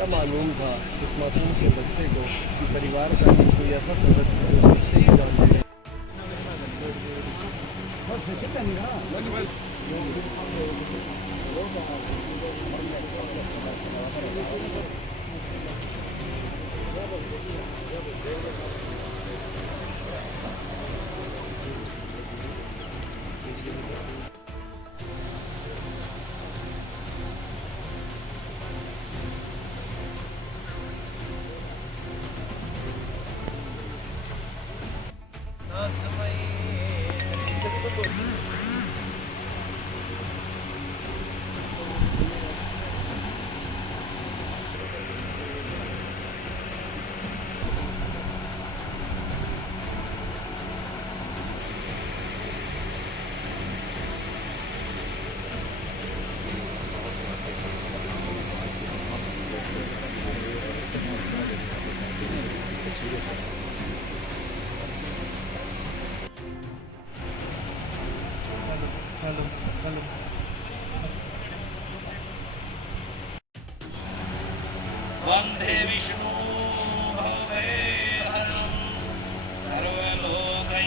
क्या मालूम था इस मासूम से बच्चे को कि परिवार का भी कोई ऐसा सदस्य जो उससे ही जान ले। वंदे विष्णु भवे हरं सर्वलोकै।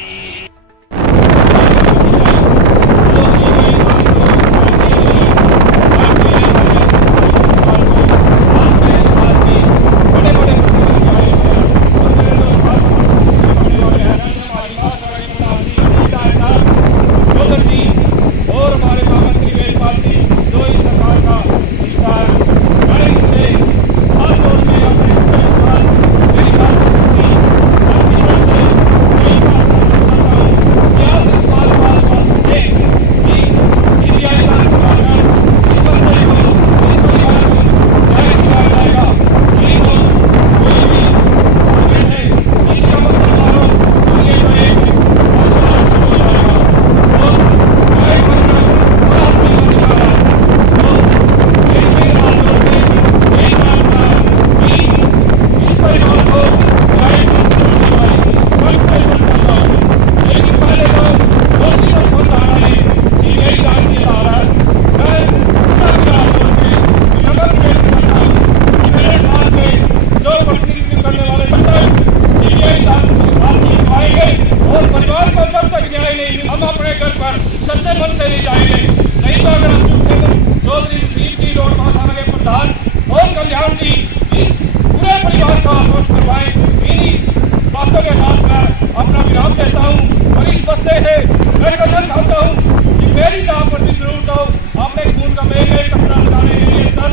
और हमारे महामंत्री वेदपाल जी जो इस सरकार का हिस्सा है, इनसे हाथ जोड़ के अपने पूरे साल मेरी बात की सकती अपनी तरफ से यही बात करना चाहता हूँ कि आप इस साल पास दें कि सीबीआई जांच कराकर इस वजह को इस परिवार को न्याय दिलाया जाएगा। नहीं तो कोई भी वैसे इस अमल समारोह आगे तो एक मसला शुरू हो जाएगा और न्याय बनना बड़ा आदमी बनने वाला है। तो एक मेरी बात जोड़ के यही बात इस परिवार को न्याय दिलाने वाली सख्त से सख्त सरकार है। लेकिन पहले तो दोषी को पहुंचाना है सीबीआई जांच की तारीख मैं पूरा विरोध करके नगर में करता हूं कि मेरे साथ में जो प्रतिनिधित्व करने वाले तक सीबीआई जांच की बात नहीं पाएंगे और परिवार को जब तक न्याय नहीं मिले हम अपने घर पर सच्चे मन से नहीं जाएंगे। नहीं तो अगर हम झूठे चौधरी श्री जी रोड महासभा के प्रधान और कल्याण जी इस पूरे परिवार को आश्वस्त करवाएं, इन्हीं बातों के साथ मैं अपना विराम देता हूँ और इस बच्चे से मैं कसम खाता हूँ कि मेरी जहाँ पर भी जरूरत हो अपने खून का मेरे कपड़ा लगाने के लिए तन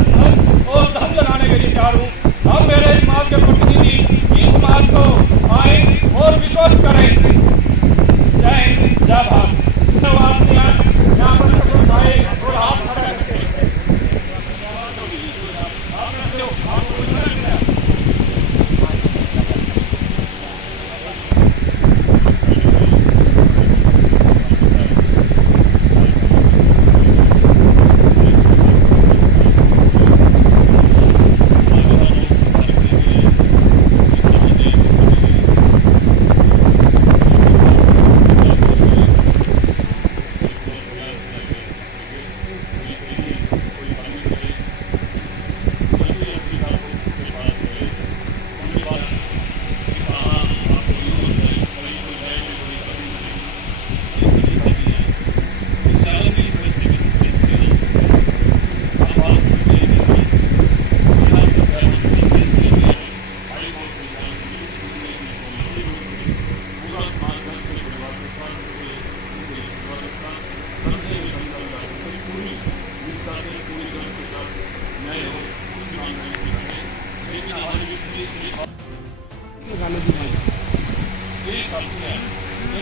और धन लगाने के लिए तैयार हूँ। हम मेरे समाज के प्रतिनिधि इस समाज को आए और विश्वास करें। जय हिंद जय भारत। धन्यवाद। यहाँ पर सब भाई और हाथ खड़ा करके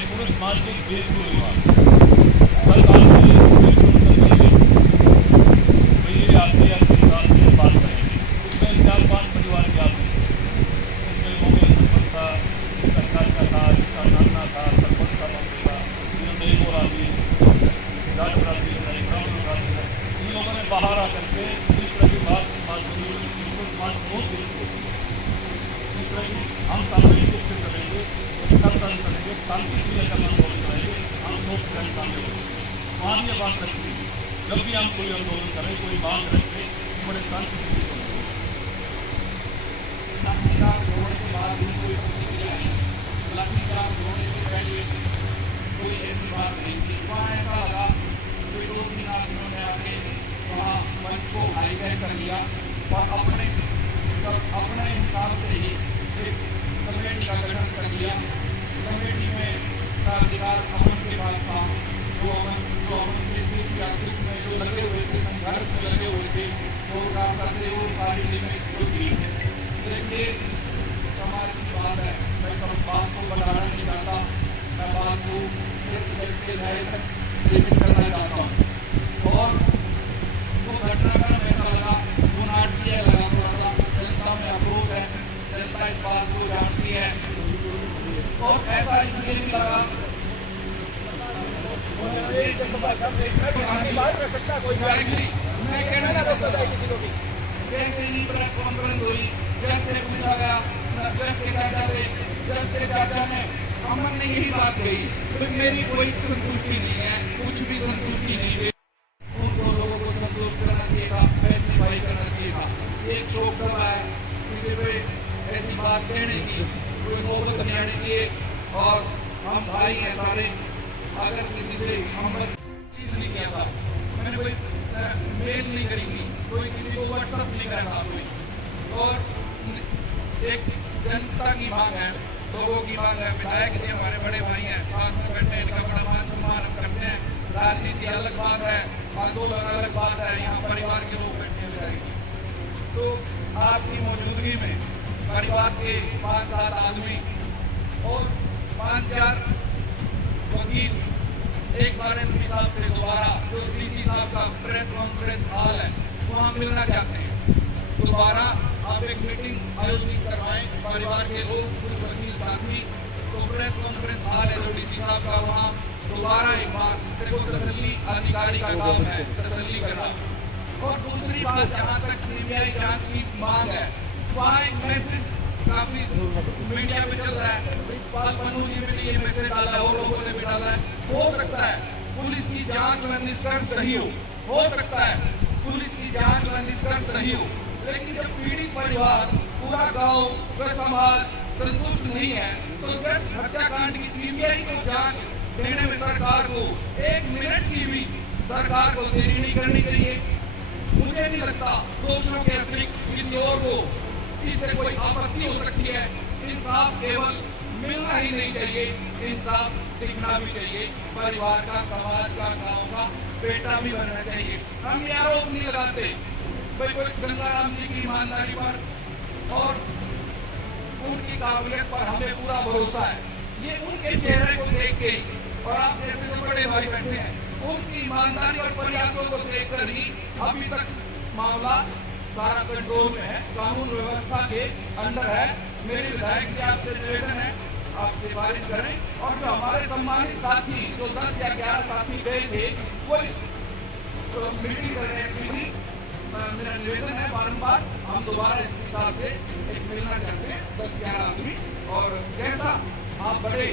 पूरे समाज से भेदभाव हुआ। सरकार आपके साथ से बात करेंगे उसमें 4-5 परिवार के आते हैं। उसमें मोबाइल नंबर था, सरकार का था, इसका नाना था, सरपंच का मंत्री था, नहीं हो रहा थी इन लोगों ने बाहर आकर के इस तरह की बात समाज बहुत दिक्कत होती है। इस तरह की हम सामूहिक रूप से करेंगे, संतन करेंगे, शांति क्रिया का आंदोलन करेंगे, हम लोग सामने होंगे। वहाँ भी ये बात रखी जब भी हम कोई आंदोलन करें, कोई बात रखें, बड़े शांति लाठी चार्ज होने के बाद भी कोई प्रतिक्रिया नहीं, लाठी चार्ज होने से पहले कोई ऐसी बात नहीं थी। वहाँ ऐसा लगा कोई 2-3 आदमियों ने आके वहाँ मंच को हाईलाइट कर लिया और अपने हिसाब से ही एक कमेटी का गठन कर लिया। कमेटी में का अधिकार अमन के पास था, जो अमन के दूसरी में जो लगे हुए थे, संघर्ष में लगे हुए थे, वो काम करते वो सारी टीमें इसको दी है। देखिए समाज की बात है, मैं सब बात को बताना नहीं चाहता, मैं बात को सिर्फ इसके न्याय तक सीमित करना चाहता हूँ। और वो घटनाक्रम ऐसा लगा, वो नाटकीय लगा, थोड़ा सा जनता में अफरोज है, जनता इस बात को जानती है। और ऐसा इसलिए भी लगा जैसे ही प्रेस कॉन्फ्रेंस हुई, जैसे पूछा गया, जैसे चाचा ने अमन ने यही बात कही, तो मेरी कोई संतुष्टि नहीं है, कुछ भी संतुष्टि नहीं है। उन दो लोगों को संतुष्ट करना चाहिए था, पैसिफाई करना चाहिए था। एक शोक सभा है, किसी पे ऐसी बात कहने की कोई नौबत नहीं आनी चाहिए। और हम भाई हैं सारे, अगर किसी से हम प्लीज नहीं किया था, मैंने कोई मेल नहीं करी, कोई किसी को व्हाट्सअप नहीं करा था कोई। और एक जनता की मांग है, लोगों की मांग है, विधायक जी हमारे बड़े भाई हैं, साथ में बैठे, इनका बड़ा मान सम्मान करते हैं। राजनीति अलग बात है, आंदोलन अलग बात है, यहाँ परिवार के लोग बैठे हुए हैं। तो आपकी मौजूदगी में परिवार के 5-7 आदमी और 5-4 वकील एक बार एसपी साहब से दोबारा, जो डीसी साहब का प्रेस कॉन्फ्रेंस हॉल है, वहाँ मिलना चाहते हैं। दोबारा आप एक मीटिंग आयोजित करवाएं, परिवार के लोग, कुछ वकील साथी, तो प्रेस कॉन्फ्रेंस हॉल है जो डीसी साहब का, वहाँ दोबारा एक बार देखो, तसल्ली अधिकारी का काम है, तसल्ली करना। और दूसरी बात, जहाँ तक सीबीआई जांच की मांग है, वहाँ एक मैसेज काफी मीडिया में चल रहा है, इकबाल पन्नू जी ने ये मैसेज डाला है और लोगों ने भी डाला है। हो सकता है पुलिस की जांच में निष्कर्ष सही हो सकता है पुलिस की जांच में निष्कर्ष सही हो, लेकिन जब पीड़ित परिवार, पूरा गांव, व समाज संतुष्ट नहीं है, तो इस हत्याकांड की सीबीआई को जांच देने में सरकार को 1 मिनट की भी सरकार को देरी नहीं करनी चाहिए। मुझे नहीं लगता दोषों के अतिरिक्त किसी और को इससे कोई आपत्ति हो सकती है। इंसाफ केवल मिलना ही नहीं चाहिए, इंसाफ दिखना भी चाहिए। परिवार का, समाज का, गांव का बेटा भी बनना चाहिए। हम ये आरोप नहीं लगाते भाई कोई गंगाराम जी की ईमानदारी पर और उनकी काबिलियत पर हमें पूरा भरोसा है। ये उनके चेहरे को देख के, और आप जैसे जो बड़े भाई बैठे हैं, उनकी ईमानदारी और प्रयासों को देखकर ही अभी तक मामला सारा कंट्रोल में है, कानून व्यवस्था के अंदर है। मेरी विधायक जी आपसे निवेदन है, आप सिफारिश करें और जो हमारे सम्मानित साथी, जो 10 या 11 साथी गए थे, वो मीटिंग करें। मेरा निवेदन है बारंबार, हम दोबारा एसपी साहब से एक मिलना चाहते हैं, 10-11 आदमी। और जैसा आप बड़े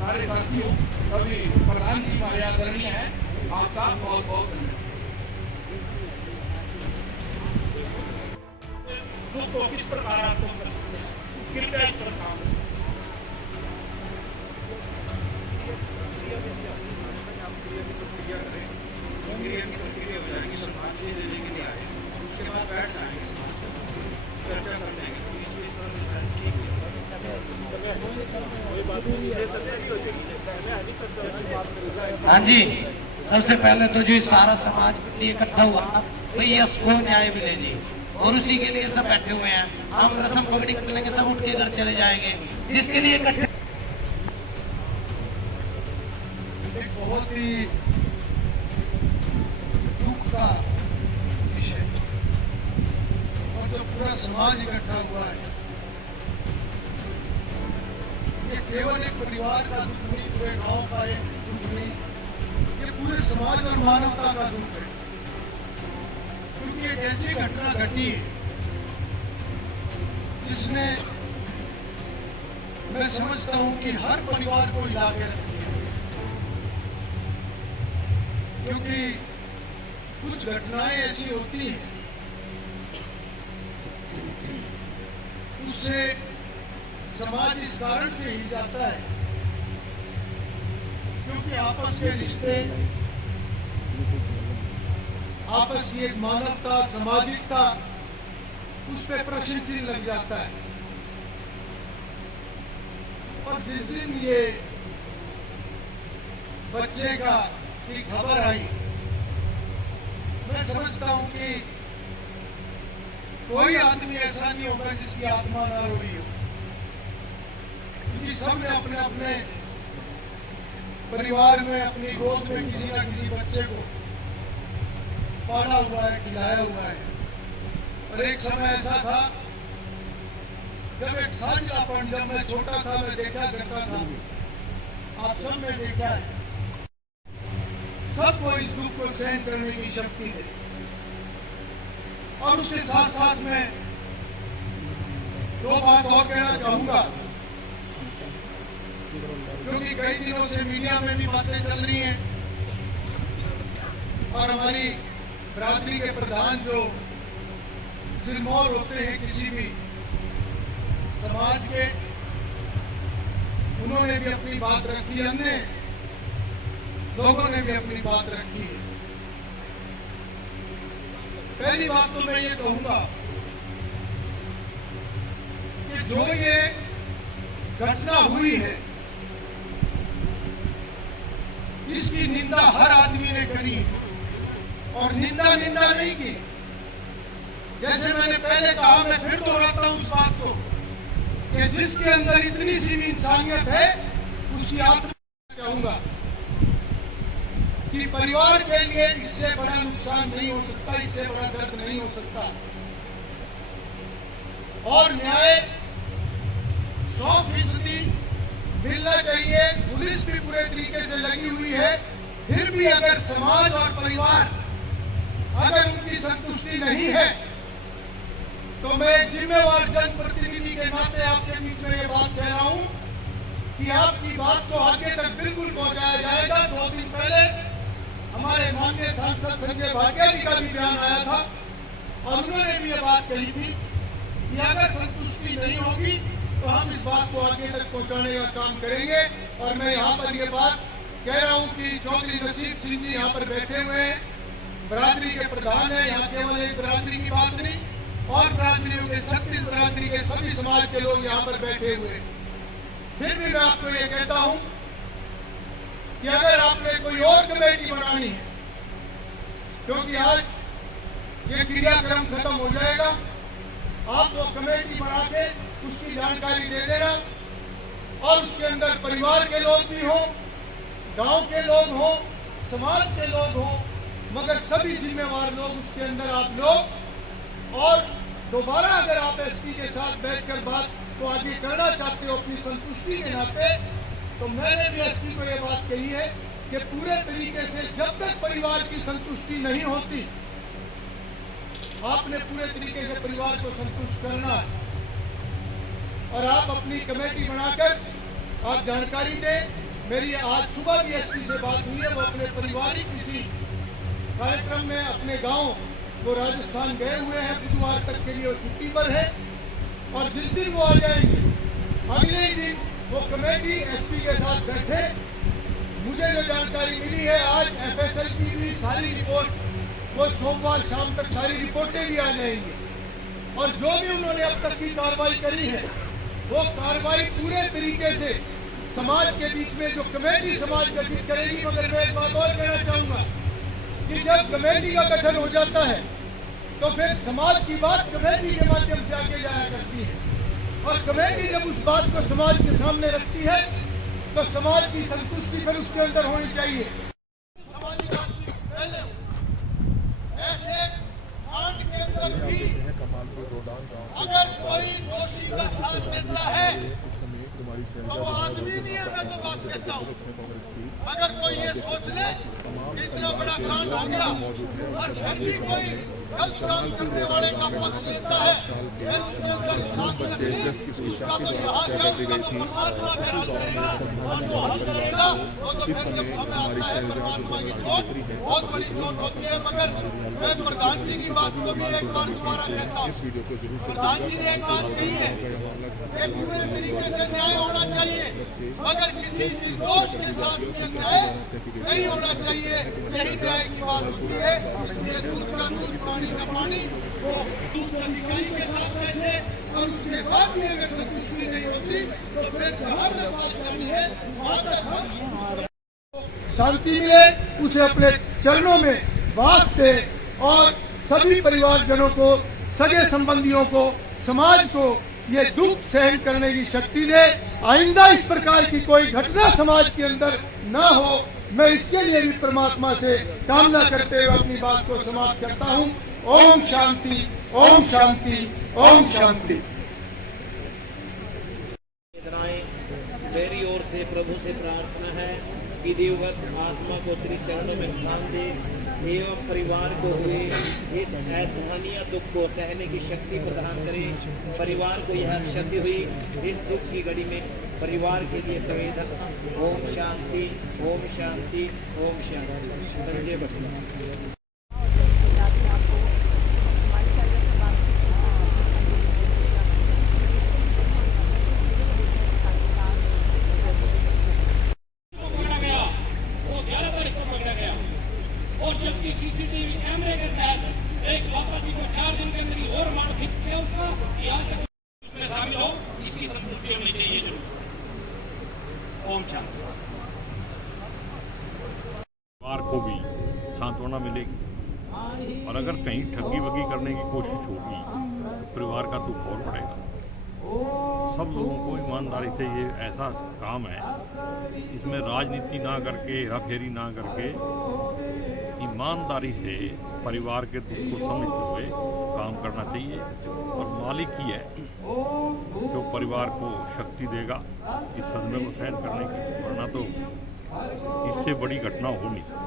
सारे साथियों, सभी प्रधान जी हमारे आदरणीय है, आपका बहुत बहुत धन्यवाद। को किस प्रकार आपको कर सकते हैं, कृपया इस पर काम करें। प्रक्रिया हो जाएगी, श्रद्धांजलि देने के लिए आए, उसके बाद बैठ जाएंगे, चर्चा कर लेंगे। हाँ जी, सबसे पहले तो जो सारा समाज इकट्ठा हुआ, भाई इसको न्याय मिले जी, और उसी के लिए सब बैठे हुए हैं। हम रस्म पगड़ी कर लेंगे, सब उठ के घर चले जाएंगे, जिसके लिए इकट्ठे। बहुत ही दुख का विषय और जो पूरा समाज इकट्ठा हुआ है, ये केवल एक परिवार का दुख नहीं, पूरे गांव का एक दुख नहीं, ये पूरे समाज और मानवता का दुख है। क्योंकि एक ऐसी घटना घटी है जिसने, मैं समझता हूं कि हर परिवार को हिला के रख दिया। क्योंकि कुछ घटनाएं ऐसी होती हैं, उससे समाज इस कारण से हिल जाता है क्योंकि आपस के रिश्ते, आपस की एक मानवता, सामाजिकता, उस पे प्रश्न चिन्ह लग जाता है। और जिस दिन ये बच्चे की खबर आई, मैं समझता हूं कि कोई आदमी ऐसा नहीं होगा जिसकी आत्मा ना रो रही हो, क्योंकि सबने अपने अपने परिवार में, अपनी गोद में किसी न किसी बच्चे को पाला हुआ है, खिलाया हुआ है। और एक समय ऐसा था जब एक साझापन, जब मैं छोटा था मैं देखा करता था, आप सब ने देखा है, सबको इस दुख को सहन करने की शक्ति है। और उसके साथ साथ में दो बात और कहना चाहूंगा, क्योंकि कई दिनों से मीडिया में भी बातें चल रही हैं और हमारी बिरादरी के प्रधान जो सिरमौर होते हैं किसी भी समाज के, उन्होंने भी अपनी बात रखी है, अन्य लोगों ने भी अपनी बात रखी है। पहली बात तो मैं ये कहूंगा कि जो ये घटना हुई है इसकी निंदा हर आदमी ने करी और निंदा नहीं की। जैसे मैंने पहले कहा, मैं फिर दोहराता हूं इस बात को कि जिसके अंदर इतनी सी भी इंसानियत है उसकी आत्मा चाहूंगा कि परिवार के लिए इससे बड़ा नुकसान नहीं हो सकता, इससे बड़ा दर्द नहीं हो सकता। और न्याय 100% मिलना चाहिए। पुलिस भी पूरे तरीके से लगी हुई है, फिर भी अगर समाज और परिवार अगर उनकी संतुष्टि नहीं है तो मैं जिम्मेवार जनप्रतिनिधि के नाते आपके बीच में ये बात कह रहा हूं कि आपकी बात को आगे तक बिल्कुल पहुंचाया जाएगा। 2 दिन पहले हमारे माननीय सांसद संजय भाटिया जी का भी बयान आया था और उन्होंने भी ये बात कही थी कि अगर संतुष्टि नहीं होगी तो हम इस बात को आगे तक पहुंचाने का काम करेंगे। और मैं यहाँ पर ये बात कह रहा हूँ कि चौधरी नसीब सिंह जी यहाँ पर बैठे हुए हैं, बिरादरी के प्रधान है। यहाँ केवल एक बिरादरी की बात नहीं, और बिरादरियों के 36 बिरादरी के सभी समाज के लोग यहाँ पर बैठे हुए हैं। फिर भी मैं आपको ये कहता हूँ कि अगर आपने कोई और कमेटी बनानी है, क्योंकि आज ये क्रियाक्रम खत्म हो जाएगा, आप वो कमेटी बना के उसकी जानकारी दे देना और उसके अंदर परिवार के लोग भी हों, गांव के लोग हों, समाज के लोग हों, मगर सभी जिम्मेवार लोग उसके अंदर आप लोग। और दोबारा अगर आप एसपी के साथ बैठकर बात को आगे करना चाहते हो अपनी संतुष्टि के नाते, तो मैंने भी एसपी को ये बात कही है कि पूरे तरीके से जब तक परिवार की संतुष्टि नहीं होती, आपने पूरे तरीके से परिवार को संतुष्ट करना है। और आप अपनी कमेटी बनाकर आप जानकारी दें। मेरी आज सुबह भी एसपी से बात हुई है, वो अपने पारिवारिक किसी कार्यक्रम में अपने गांव वो राजस्थान गए हुए हैं, बुधवार तक के लिए वो छुट्टी पर है। और जिस दिन वो आ जाएंगे, अगले ही दिन वो कमेटी एसपी के साथ बैठे। मुझे जो जानकारी मिली है, आज एफएसएल की भी सारी रिपोर्ट, वो सोमवार शाम तक सारी रिपोर्टें भी आ जाएंगी। और जो भी उन्होंने अब तक की कार्रवाई करी है, वो कार्रवाई पूरे तरीके से समाज के बीच में जो कमेटी समाज गठित करेगी। मगर मैं एक बात और कहना चाहूंगा कि जब कमेटी का गठन हो जाता है तो फिर समाज की बात कमेटी के माध्यम से आगे जाया करती है। और कमेटी जब उस बात को समाज के सामने रखती है तो समाज की संतुष्टि फिर उसके अंदर होनी चाहिए। सामाजिक पहले ऐसे कांड के अंदर भी अगर कोई दोषी का साथ देता है तो वो आदमी नहीं है। मैं तो बात कहता हूँ, अगर कोई ये सोच ले कि इतना बड़ा कांड हो गया और फिर भी कोई गलत काम करने वाले का पक्ष लेता है बच्चे जस की सुरक्षा के द्वारा हत्या कर दी गई थी उसी गाँव में इस समय हमारी शहजाद बहुत बड़ी चोट होती है। मगर मैं प्रधान जी की बात को भी एक बार दोबारा कहता हूँ। इस वीडियो को जरूर प्रधान जी ने एक बात कही है कि पूरे तरीके से न्याय होना चाहिए, मगर किसी निर्दोष के साथ न्याय नहीं होना चाहिए। यही न्याय की बात होती है। इसलिए दूध का दूध, पानी का पानी, वो दूध अधिकारी के साथ बैठे और उसके बाद भी अगर संतुष्टि नहीं होती तो फिर कहाँ तक बात जानी है, वहाँ तक हम शांति मिले, उसे अपने चरणों में वास दे और सभी परिवारजनों को, सगे संबंधियों को, समाज को ये दुख सहन करने की शक्ति दे। आइंदा इस प्रकार की कोई घटना समाज के अंदर ना हो, मैं इसके लिए भी परमात्मा से कामना करते हुए अपनी बात को समाप्त करता हूँ। ओम शांति, ओम शांति, ओम शांति। मेरी ओर से प्रभु से प्रार्थना है कि दिवंगत आत्मा को श्री चरणों में स्थान दे एवं परिवार को हुए इस असहनीय दुख को सहने की शक्ति प्रदान करे। परिवार को यह क्षति हुई इस दुख की घड़ी में परिवार के लिए संवेदन। ओम शांति, ओम शांति, ओम शांति। संजय बसला। और जबकि सीसीटीवी कैमरे के तहत एक लापता को 4 दिन के अंदर ही और मार फिक्स किया उसका कि आज तक उसमें शामिल हो, इसकी संतुष्टि होनी चाहिए जरूर। ओम शांति। परिवार को भी सांत्वना मिलेगी और अगर कहीं ठगी वगी करने की कोशिश होगी तो परिवार का दुख और बढ़ेगा। सब लोगों को ईमानदारी से, ये ऐसा काम है इसमें राजनीति ना करके, हेराफेरी ना करके, ईमानदारी से परिवार के दुख को समझते हुए काम करना चाहिए। और मालिक ही है जो परिवार को शक्ति देगा इस सदमे को सहन करने की, वरना तो इससे बड़ी घटना हो नहीं सकती।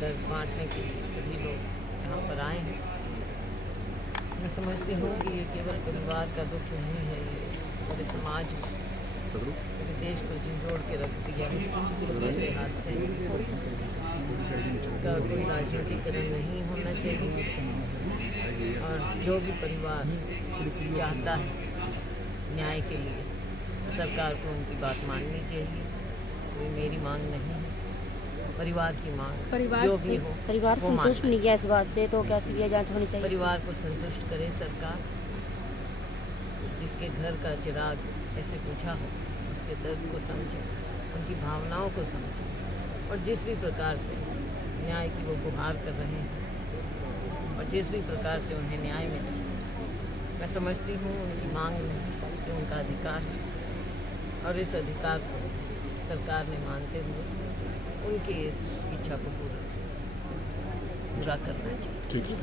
दर्द बांटने के लिए सभी लोग यहाँ पर आए हैं। मैं समझती हूँ कि ये केवल परिवार का दुख नहीं है, ये पूरे समाज में, पूरे देश को झंझोड़ के रख दिया है ऐसे हादसे। इसका कोई राजनीतिकरण नहीं होना चाहिए और जो भी परिवार चाहता है न्याय के लिए, सरकार को उनकी बात माननी चाहिए। कोई मेरी मांग नहीं है, परिवार की मांग। परिवार जो से भी हो, परिवार संतुष्ट नहीं है इस बात से, तो क्या सीबीआई जांच होनी चाहिए? परिवार को संतुष्ट करे सरकार। जिसके घर का चिराग ऐसे पूछा हो, उसके दर्द को समझे, उनकी भावनाओं को समझे और जिस भी प्रकार से न्याय की वो गुहार कर रहे हैं और जिस भी प्रकार से उन्हें न्याय मिले, मैं समझती हूँ उनकी मांग नहीं, कि उनका अधिकार है और इस अधिकार को सरकार ने मानते हुए उनकी इस इच्छा को पूरा करना चाहिए।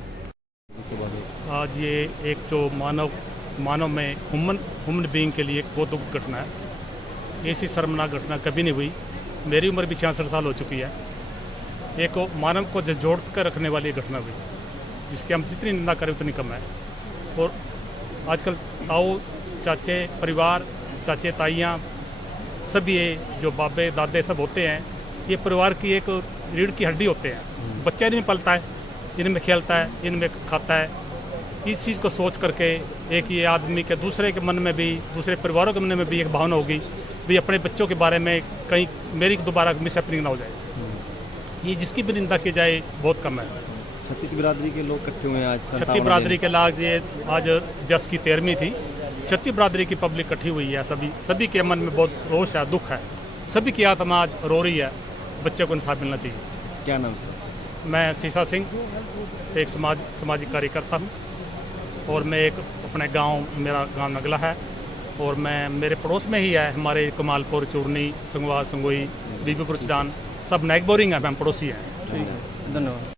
आज ये एक जो मानव में ह्यूमन बीइंग के लिए एक बहुत दुख घटना है। ऐसी शर्मनाक घटना कभी नहीं हुई। मेरी उम्र भी 66 साल हो चुकी है। एक मानव को जोड़ कर रखने वाली घटना हुई, जिसकी हम जितनी निंदा करें उतनी कम है। और आजकल ताऊ चाचे परिवार, चाचे ताइयाँ, सभी ये जो बाबे दादे सब होते हैं, ये परिवार की एक रीढ़ की हड्डी होते हैं। बच्चा इनमें पलता है, इनमें खेलता है, इनमें खाता है। इस चीज़ को सोच करके एक ये आदमी के दूसरे के मन में भी, दूसरे परिवारों के मन में भी एक भावना होगी भी अपने बच्चों के बारे में कहीं मेरी दोबारा मिसहैपनिंग ना हो जाए। ये जिसकी भी निंदा की जाए बहुत कम है। छत्तीस बिरादरी के लोग इकट्ठे हुए हैं आज। छत्तीस बिरादरी के लाग ये आज जस की 13वीं थी। छत्तीस बिरादरी की पब्लिक इकट्ठी हुई है। सभी के मन में बहुत रोष है, दुख है। सभी की आत्मा आज रो रही है। बच्चे को इंसाफ मिलना चाहिए। क्या नाम है? मैं सीसा सिंह, एक सामाजिक कार्यकर्ता हूँ और मैं एक अपने गांव, मेरा गांव नगला है और मैं मेरे पड़ोस में ही है हमारे कमालपुर, चूरनी, संगवा, संगोई, बीबीपुर, चडान सब नाइक बोरिंग है, हम पड़ोसी हैं। धन्यवाद।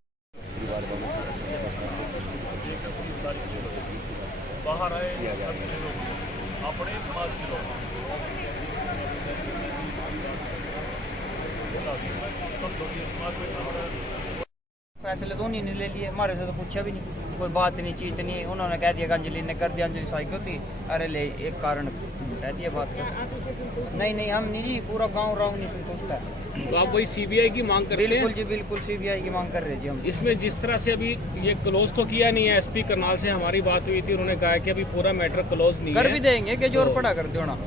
बाहर आए अपने समाज के लोग फैसले तो उन्हीं ने ले लिए, हमारे से तो पूछा भी नहीं, कोई बात नहीं, चीज नहीं। उन्होंने कह दिया अंजलि ने कर दिया, अंजलि साइकिल थी, अरे ले एक कारण कह दिया बात कर। नहीं हम नहीं जी, पूरा गांव राव नहीं संतुष्ट है। तो आप वही सीबीआई की मांग कर रहे हैं? बिल्कुल जी, बिल्कुल सीबीआई की मांग कर रहे जी हम। इसमें जिस तरह से अभी ये क्लोज तो किया नहीं है, एसपी करनाल से हमारी बात हुई थी, उन्होंने कहा कि अभी पूरा मैटर क्लोज नहीं कर है। भी देंगे कि जोर पड़ा कर दो ना।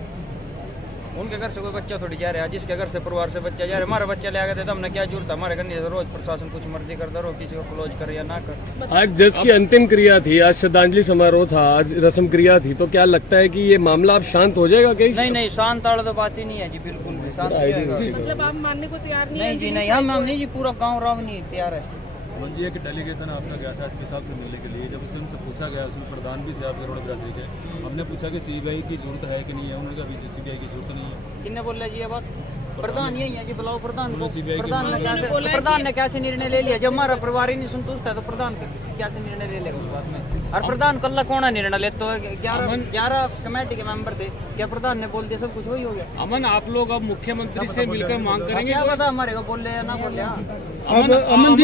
उनके घर से कोई बच्चा थोड़ी जा रहा है, जिसके घर से परिवार से बच्चा जा रहा है। हमारा बच्चा ले आ गए थे तो हमने क्या जरूरत है, हमारे घर नहीं रोज प्रशासन कुछ मर्जी करता रहो, किसी को क्लोज करे या ना कर। आज जज की अंतिम क्रिया थी, आज श्रद्धांजलि समारोह था, आज रस्म क्रिया थी, तो क्या लगता है कि ये मामला अब शांत हो जाएगा? कहीं नहीं शांत वाला तो बात ही नहीं है जी, बिल्कुल भी शांत नहीं होगा। मतलब आप मानने को तैयार नहीं जी, नहीं हम नहीं जी, पूरा गाँव राव नहीं तैयार है। जी एक डेलीगेशन आपका गया था एसपी साहब से मिलने के लिए, जब उससे उनसे पूछा गया, उसमें प्रधान भी थे आप करोड़ बिरादरी के, हमने पूछा कि सीबीआई की जरूरत है कि नहीं है, उन्होंने कहा सीबीआई की जरूरत नहीं है। किसने बोला जी ये बात? प्रधान यही है जी, बुलाओ प्रधान को। प्रधान ने कैसे निर्णय ले लिया? जब हमारा परिवार ही नहीं संतुष्ट है तो प्रधान कैसे निर्णय ले लेगा उस बात में? और प्रधान कल कौन निर्णय लेते हो? 11 कमेटी के मेंबर थे, क्या प्रधान ने बोल दिया सब कुछ वही हो गया? अमन, आप लोग अब मुख्यमंत्री से मिलकर मांग करेंगे? क्या पता हमारे को बोल या ना बोले। अमन जी,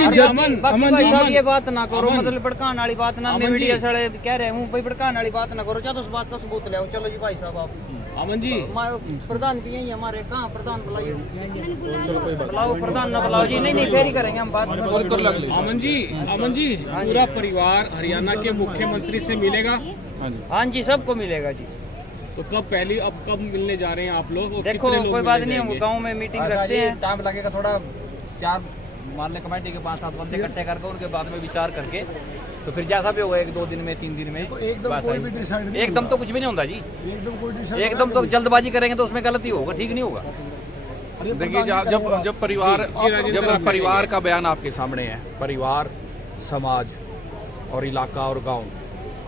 ये बात ना करो, मतलब भड़काने वाली बात ना, मीडिया साले कह रहे हूँ भाई भड़काने वाली बात ना करो, चाहे तो उस बात का सबूत ले आओ। चलो जी भाई साहब, आप अमन जी प्रधान की यही हमारे, कहाँ प्रधान बुलाइए, बुलाओ प्रधान ना बुलाओ जी। नहीं फिर ही करेंगे हम बात। अमन जी पूरा परिवार हरियाणा के मुख्यमंत्री से मिलेगा? हाँ जी, सबको मिलेगा जी। तो कब मिलने जा रहे हैं आप लोग? देखो कोई बात नहीं, हम गाँव में मीटिंग रखते हैं। टाइम लगेगा थोड़ा, 4 मान लें कमेटी के 5-7 बंदे इकट्ठे करके उनके बाद में विचार करके, तो फिर जैसा भी होगा 1-2 दिन में, 3 दिन में। तो एकदम तो कुछ भी नहीं होता जी, एकदम तो जल्दबाजी करेंगे तो उसमें गलती होगा, ठीक नहीं होगा। देखिए जब परिवार का बयान आपके सामने है, परिवार, समाज और इलाका और गांव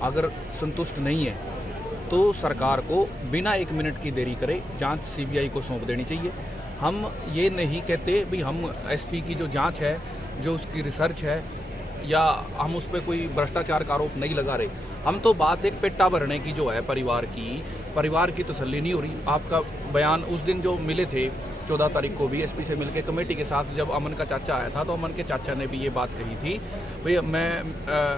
अगर संतुष्ट नहीं है तो सरकार को बिना 1 मिनट की देरी करे जांच सीबीआई को सौंप देनी चाहिए। हम ये नहीं कहते भी हम एसपी की जो जांच है, जो उसकी रिसर्च है, या हम उस पर कोई भ्रष्टाचार का आरोप नहीं लगा रहे। हम तो बात एक पेट्टा भरने की जो है परिवार की तसल्ली नहीं हो रही। आपका बयान उस दिन जो मिले थे 14 तारीख को भी एसपी से मिलकर कमेटी के साथ, जब अमन का चाचा आया था तो अमन के चाचा ने भी ये बात कही थी, भैया मैं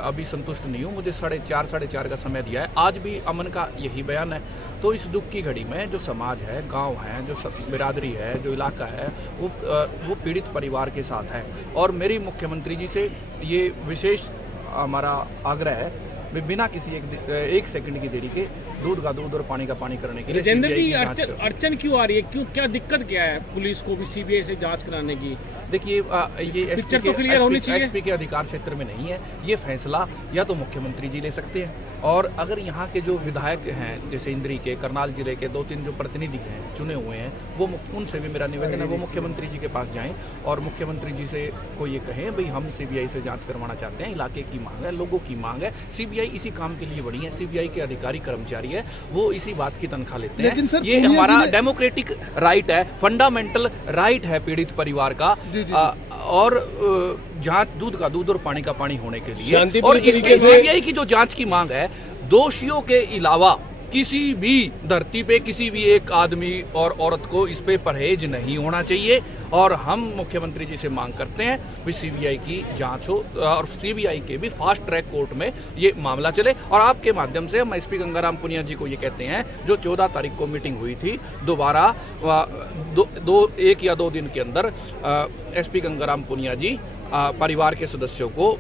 अभी संतुष्ट नहीं हूँ, मुझे 4:30 का समय दिया है। आज भी अमन का यही बयान है। तो इस दुख की घड़ी में जो समाज है, गांव है, जो बिरादरी है, जो इलाका है, वो पीड़ित परिवार के साथ है। और मेरी मुख्यमंत्री जी से ये विशेष हमारा आग्रह है, बिना किसी एक सेकंड की देरी के दूध का दूध और पानी का पानी करने के लिए। राजेंद्र जी, अड़चन क्यों आ रही है? क्यों दिक्कत क्या है पुलिस को भी सीबीआई से जांच कराने की? देखिए ये एसपी के अधिकार क्षेत्र में नहीं है। ये फैसला या तो मुख्यमंत्री जी ले सकते हैं, और अगर यहाँ के जो विधायक हैं, जैसे इंद्री के, करनाल जिले के 2-3 जो प्रतिनिधि हैं चुने हुए हैं, वो उनसे भी मेरा निवेदन है वो मुख्यमंत्री जी के पास जाएं और मुख्यमंत्री जी से को ये कहें भाई हम सीबीआई से जांच करवाना चाहते हैं, इलाके की मांग है, लोगों की मांग है। सीबीआई इसी काम के लिए बड़ी है, सीबीआई के अधिकारी कर्मचारी है, वो इसी बात की तनख्वाह लेते हैं। ये हमारा डेमोक्रेटिक राइट है, फंडामेंटल राइट है पीड़ित परिवार का, और जांच दूध का दूध और पानी का पानी होने के लिए। और इसके सीबीआई की जो जांच की मांग है, दोषियों के अलावा किसी भी धरती पे किसी भी एक आदमी और औरत को इस पे परहेज नहीं होना चाहिए। और हम मुख्यमंत्री जी से मांग करते हैं कि सीबीआई की जांच हो और सीबीआई के भी फास्ट ट्रैक कोर्ट में ये मामला चले। और आपके माध्यम से हम एसपी गंगाराम पुनिया जी को ये कहते हैं, जो 14 तारीख को मीटिंग हुई थी, दोबारा 1 या 2 दिन के अंदर एसपी गंगाराम पुनिया जी परिवार के सदस्यों को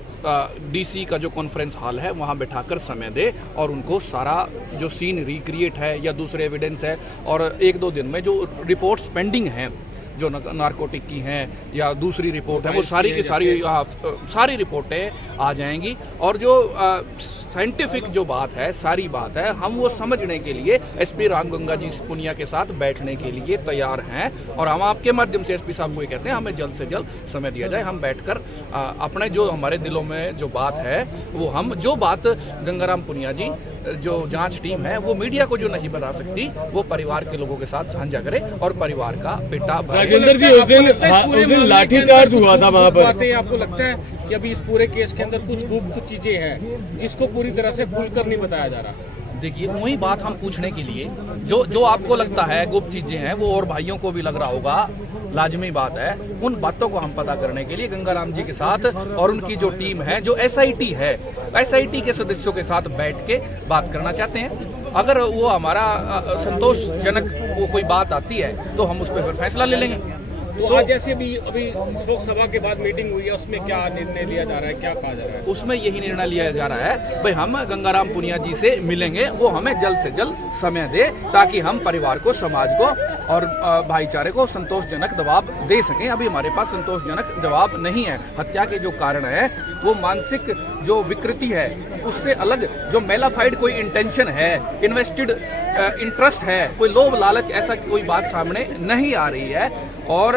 डीसी का जो कॉन्फ्रेंस हॉल है वहाँ बैठाकर समय दे और उनको सारा जो सीन रिक्रिएट है या दूसरे एविडेंस है और 1-2 दिन में जो रिपोर्ट्स पेंडिंग हैं जो नारकोटिक की हैं या दूसरी रिपोर्ट है वो सारी की सारी सारी रिपोर्टें आ जाएंगी और जो साइंटिफिक जो बात है सारी बात है हम वो समझने के लिए एसपी रामगंगा जी पुनिया के साथ बैठने के लिए तैयार हैं और हम आपके माध्यम से एसपी साहब को ये कहते हैं हमें जल्द से जल्द समय दिया जाए, हम बैठकर अपने जो हमारे दिलों में जो बात है वो हम जो बात गंगाराम पुनिया जी जो जांच टीम है वो मीडिया को जो नहीं बता सकती वो परिवार के लोगों के साथ साझा करे और परिवार का बेटा राजेंद्र जी उस दिन लाठीचार्ज हुआ था वहाँ पर, आपको लगता है कि अभी इस पूरे केस के अंदर कुछ गुप्त चीजें हैं जिसको पूरी तरह से खुलकर नहीं बताया जा रहा? देखिए वही बात हम पूछने के लिए जो आपको लगता है गुप्त चीजें हैं वो और भाइयों को भी लग रहा होगा, लाजमी बात है, उन बातों को हम पता करने के लिए गंगाराम जी के साथ और उनकी जो टीम है जो एसआईटी है एसआईटी के सदस्यों के साथ बैठ के बात करना चाहते हैं। अगर वो हमारा संतोषजनक वो कोई बात आती है तो हम उस पर फिर फैसला ले लेंगे। तो आज जैसे अभी शोक सभा के बाद मीटिंग हुई है उसमें क्या निर्णय लिया जा रहा है, क्या कहा जा रहा है? उसमें यही निर्णय लिया जा रहा है भाई हम गंगाराम पुनिया जी से मिलेंगे, वो हमें जल्द से जल्द समय दे ताकि हम परिवार को समाज को और भाईचारे को संतोषजनक जवाब दे सकें। अभी हमारे पास संतोषजनक जवाब नहीं है। हत्या के जो कारण है वो मानसिक जो विकृति है उससे अलग जो मेलाफाइड कोई इंटेंशन है, इन्वेस्टेड इंटरेस्ट है, कोई लोभ लालच ऐसा कोई बात सामने नहीं आ रही है और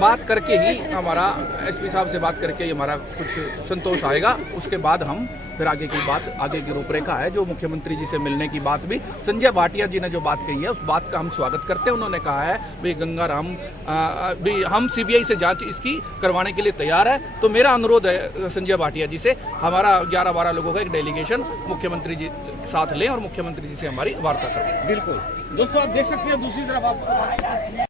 बात करके ही हमारा एसपी साहब से बात करके ही हमारा कुछ संतोष आएगा। उसके बाद हम फिर आगे की बात आगे की रूपरेखा है जो मुख्यमंत्री जी से मिलने की बात भी संजय भाटिया जी ने जो बात कही है उस बात का हम स्वागत करते हैं। उन्होंने कहा है भाई गंगाराम भी हम सीबीआई से जांच इसकी करवाने के लिए तैयार है। तो मेरा अनुरोध है संजय भाटिया जी से हमारा 11-12 लोगों का एक डेलीगेशन मुख्यमंत्री जी साथ लें और मुख्यमंत्री जी से हमारी वार्ता करें। बिल्कुल दोस्तों आप देख सकते हैं दूसरी तरफ आप